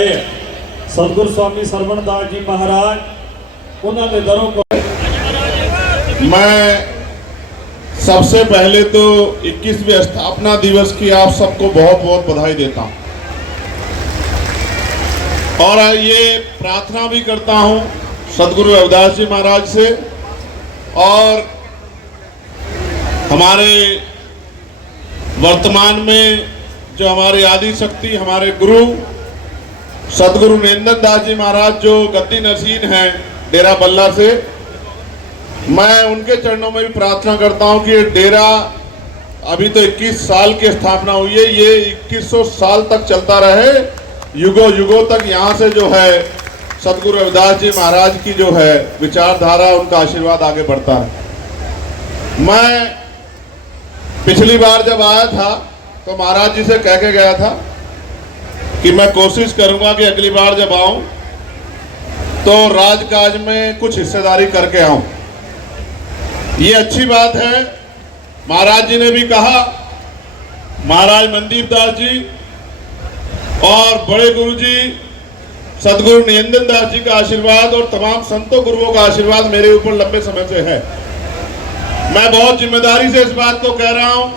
सतगुरु स्वामी सरवणदास जी महाराज उन्होंने दरों को। मैं सबसे पहले तो 21वें स्थापना दिवस की आप सबको बहुत बहुत बधाई देता हूं और ये प्रार्थना भी करता हूं सतगुरु रविदास जी महाराज से और हमारे वर्तमान में जो हमारे आदि शक्ति हमारे गुरु सतगुरु नरेंद्र दास जी महाराज जो गद्दी नशीन हैं डेरा बल्ला से, मैं उनके चरणों में भी प्रार्थना करता हूं कि डेरा अभी तो 21 साल की स्थापना हुई है, ये 2100 साल तक चलता रहे, युगों युगों तक यहाँ से जो है सतगुरु रविदास जी महाराज की जो है विचारधारा, उनका आशीर्वाद आगे बढ़ता है। मैं पिछली बार जब आया था तो महाराज जी से कह के गया था कि मैं कोशिश करूंगा कि अगली बार जब आऊं तो राजकाज में कुछ हिस्सेदारी करके आऊं। ये अच्छी बात है। महाराज जी ने भी कहा, महाराज मनदीप दास जी और बड़े गुरु जी सतगुरु नरेंद्र दास जी का आशीर्वाद और तमाम संतों गुरुओं का आशीर्वाद मेरे ऊपर लंबे समय से है। मैं बहुत जिम्मेदारी से इस बात को कह रहा हूं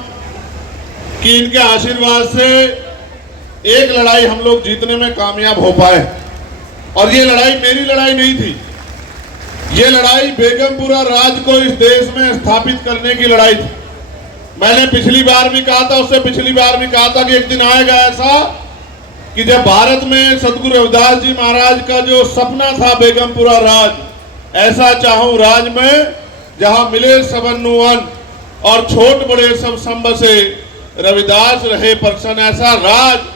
कि इनके आशीर्वाद से एक लड़ाई हम लोग जीतने में कामयाब हो पाए और ये लड़ाई मेरी लड़ाई नहीं थी, ये लड़ाई बेगमपुरा राज को इस देश में स्थापित करने की लड़ाई थी। मैंने पिछली बार भी कहा था, उससे पिछली बार भी कहा था कि एक दिन आएगा ऐसा कि जब भारत में सतगुरु रविदास जी महाराज का जो सपना था बेगमपुरा राज, ऐसा चाहूं राज में जहां मिले सबनु अन और छोट बड़े सब संबसे रविदास रहे परसन, ऐसा राज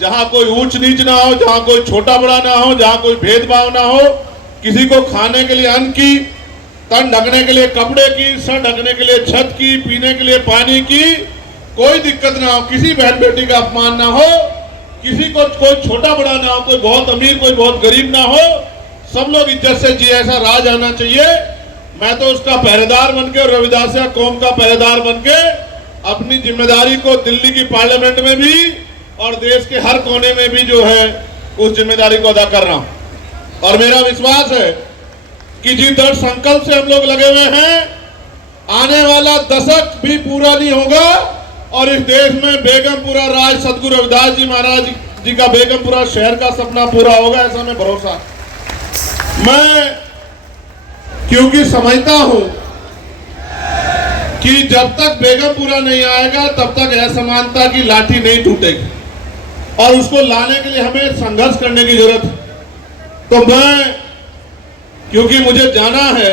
जहां कोई ऊंच नीच ना हो, जहां कोई छोटा बड़ा ना हो, जहां कोई भेदभाव ना हो, किसी को खाने के लिए अन्न की, तन ढकने के लिए कपड़े की, सर ढकने के लिए छत की, पीने के लिए पानी की कोई दिक्कत ना हो, किसी बहन बेटी का अपमान ना हो, किसी को कोई छोटा बड़ा ना हो, कोई बहुत अमीर कोई बहुत गरीब ना हो, सब लोग इज्जत से जिए, ऐसा राज आना चाहिए। मैं तो उसका पहरेदार बनके और रविदासिया कौम का पहरेदार बनके अपनी जिम्मेदारी को दिल्ली की पार्लियामेंट में भी और देश के हर कोने में भी जो है उस जिम्मेदारी को अदा कर रहा हूं और मेरा विश्वास है कि जिस दृढ़ संकल्प से हम लोग लगे हुए हैं, आने वाला दशक भी पूरा नहीं होगा और इस देश में बेगमपुरा राज सतगुरु रविदास जी महाराज जी का बेगमपुरा शहर का सपना पूरा होगा, ऐसा मैं भरोसा। मैं क्योंकि समझता हूं कि जब तक बेगमपुरा नहीं आएगा तब तक असमानता की लाठी नहीं टूटेगी और उसको लाने के लिए हमें संघर्ष करने की जरूरत है। तो मैं, क्योंकि मुझे जाना है,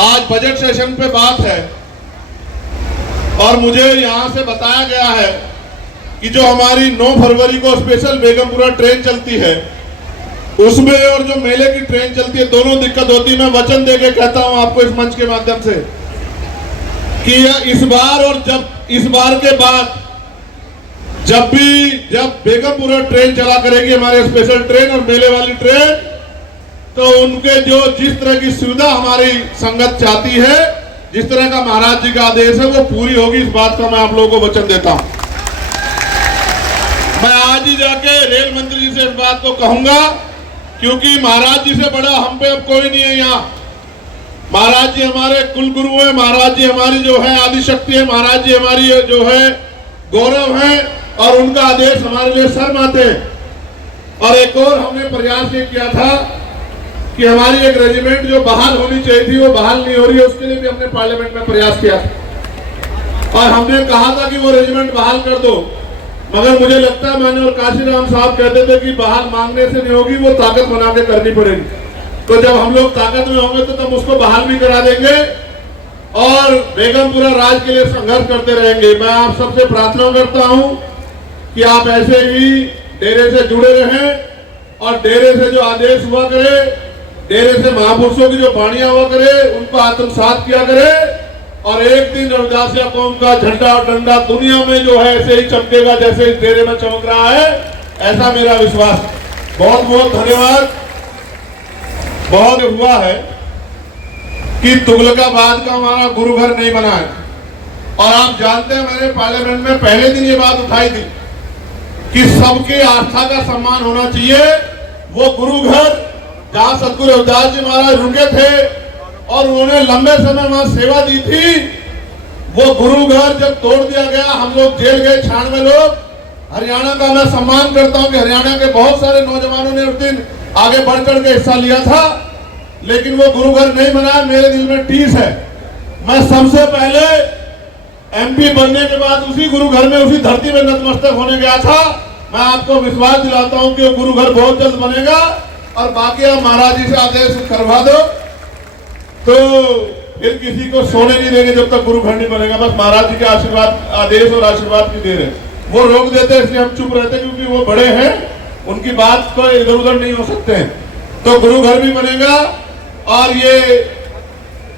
आज बजट सेशन पे बात है और मुझे यहां से बताया गया है कि जो हमारी 9 फरवरी को स्पेशल बेगमपुरा ट्रेन चलती है उसमें और जो मेले की ट्रेन चलती है, दोनों दिक्कत होती है। मैं वचन देके कहता हूं आपको इस मंच के माध्यम से कि इस बार और जब इस बार के बाद जब बेगमपुरा ट्रेन चला करेगी हमारे स्पेशल ट्रेन और मेले वाली ट्रेन, तो उनके जो जिस तरह की सुविधा हमारी संगत चाहती है, जिस तरह का महाराज जी का आदेश है, वो पूरी होगी। इस बात का मैं आप लोगों को वचन देता हूं। मैं आज ही जाके रेल मंत्री जी से इस बात को कहूंगा क्योंकि महाराज जी से बड़ा हम पे अब कोई नहीं है यहाँ। महाराज जी हमारे कुल गुरु हैं, महाराज जी हमारी जो है आदि शक्ति है, महाराज जी हमारी जो है गौरव है और उनका आदेश हमारे लिए सर माते हैं। और एक और हमने प्रयास ये किया था कि हमारी एक रेजिमेंट जो बहाल होनी चाहिए थी वो बहाल नहीं हो रही है, उसके लिए भी हमने पार्लियामेंट में प्रयास किया था और हमने कहा था कि वो रेजिमेंट बहाल कर दो, मगर मुझे लगता है मैंने और काशीराम साहब कहते थे कि बहाल मांगने से नहीं होगी, वो ताकत बना के करनी पड़ेगी। तो जब हम लोग ताकत में होंगे तो तब उसको बहाल भी करा देंगे और बेगमपुरा राज के लिए संघर्ष करते रहेंगे। मैं आप सबसे प्रार्थना करता हूं कि आप ऐसे ही डेरे से जुड़े रहें और डेरे से जो आदेश हुआ करे, डेरे से महापुरुषों की जो वाणियां हुआ करे, उनको आत्मसात किया करे और एक दिन रविदासिया कौम का झंडा और डंडा दुनिया में जो है ऐसे ही चमकेगा जैसे इस डेरे में चमक रहा है, ऐसा मेरा विश्वास। बहुत बहुत धन्यवाद। बहुत हुआ है कि तुगलकाबाद का हमारा गुरु घर नहीं बना है और आप जानते हैं मैंने पार्लियामेंट में पहले दिन ये बात उठाई थी कि सबके आस्था का सम्मान होना चाहिए। वो गुरु घर जहां सदगुरु रविदास जी महाराज रुके थे और उन्होंने लंबे समय वहां सेवा दी थी, वो गुरु घर जब तोड़ दिया गया, हम लोग जेल गए 96 लोग। हरियाणा का मैं सम्मान करता हूं कि हरियाणा के बहुत सारे नौजवानों ने उस दिन आगे बढ़ चढ़ के हिस्सा लिया था, लेकिन वो गुरु घर नहीं बना। मेरे दिल में टीस है। मैं सबसे पहले एमपी बनने के बाद उसी गुरु घर में, उसी धरती में नतमस्तक होने गया था। मैं आपको विश्वास दिलाता हूं कि वो गुरु घर बहुत जल्द बनेगा और बाकी आप महाराज जी से आदेश करवा दो, तो फिर किसी को सोने नहीं देंगे जब तक गुरु घर नहीं बनेगा। बस महाराज जी के आशीर्वाद, आदेश और आशीर्वाद की देर है। वो रोक देते हैं इसलिए हम चुप रहते हैं, क्योंकि वो बड़े हैं, उनकी बात को इधर उधर नहीं हो सकते हैं। तो गुरु घर भी बनेगा और ये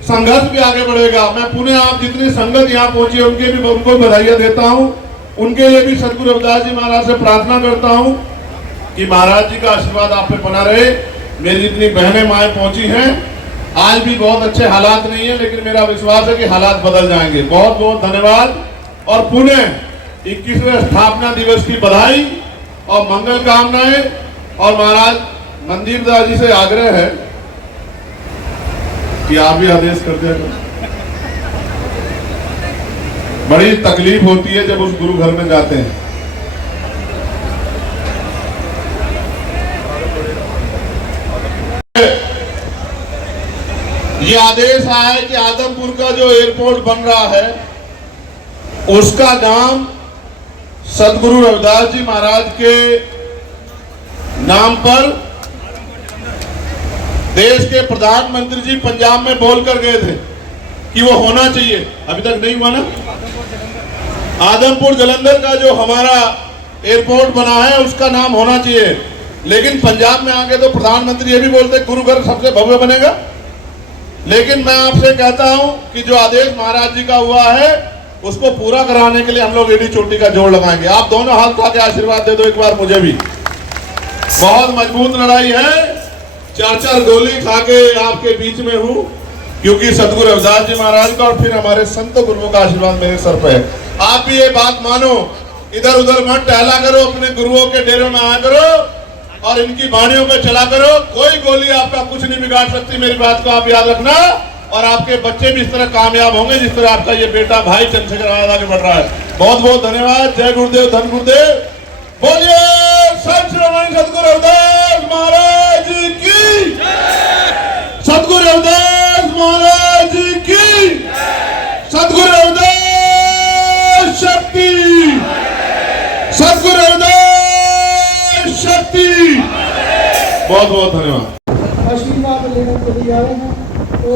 संघर्ष भी आगे बढ़ेगा। मैं पुणे आप जितनी संगत यहाँ पहुंची है उनके भी उनको बधाइयां देता हूँ। उनके लिए भी सदगुरु रविदास जी महाराज से प्रार्थना करता हूँ कि महाराज जी का आशीर्वाद आप पे बना रहे। मेरी जितनी बहनें माएँ पहुंची हैं, आज भी बहुत अच्छे हालात नहीं है, लेकिन मेरा विश्वास है कि हालात बदल जाएंगे। बहुत बहुत धन्यवाद और पुणे 21वें स्थापना दिवस की बधाई और मंगल कामनाएं। और महाराज मंदिर दास जी से आग्रह है कि आप भी आदेश कर दिया करो। बड़ी तकलीफ होती है जब उस गुरु घर में जाते हैं। ये आदेश आया है कि आदमपुर का जो एयरपोर्ट बन रहा है उसका नाम सदगुरु रविदास जी महाराज के नाम पर देश के प्रधानमंत्री जी पंजाब में बोलकर गए थे कि वो होना चाहिए। अभी तक नहीं हुआ ना। आदमपुर जलंधर का जो हमारा एयरपोर्ट बना है उसका नाम होना चाहिए, लेकिन पंजाब में आके तो प्रधानमंत्री ये भी बोलते गुरु घर सबसे भव्य बनेगा। लेकिन मैं आपसे कहता हूं कि जो आदेश महाराज जी का हुआ है उसको पूरा कराने के लिए हम लोग एडी चोटी का जोड़ लगाएंगे। आप दोनों हाथ उठा के आशीर्वाद दे दो एक बार मुझे भी। बहुत मजबूत लड़ाई है, 4-4 गोली खा के आपके बीच में हूं, क्योंकि सदगुरु रविदास जी महाराज का और फिर हमारे संत गुरुओं का आशीर्वाद मेरे सर पे है। आप भी ये बात मानो, इधर उधर मत टहला करो, अपने गुरुओं के डेरे में आया करो और इनकी वाणियों पे चला करो। कोई गोली आपका कुछ नहीं बिगाड़ सकती, मेरी बात को आप याद रखना। और आपके बच्चे भी इस तरह कामयाब होंगे जिस तरह आपका ये बेटा भाई चंद्रशेखर आगे बढ़ रहा है। बहुत बहुत धन्यवाद। जय गुरुदेव, धन गुरुदेव। बोलिए संत श्रोमणी सदगुरु रविदास महाराज की, सदगुरु रविदास महाराज की, सदगुरु रविदास शक्ति, सदगुरु रविदास शक्ति। बहुत बहुत धन्यवाद। आशीर्वाद लेने के लिए आए हैं। तो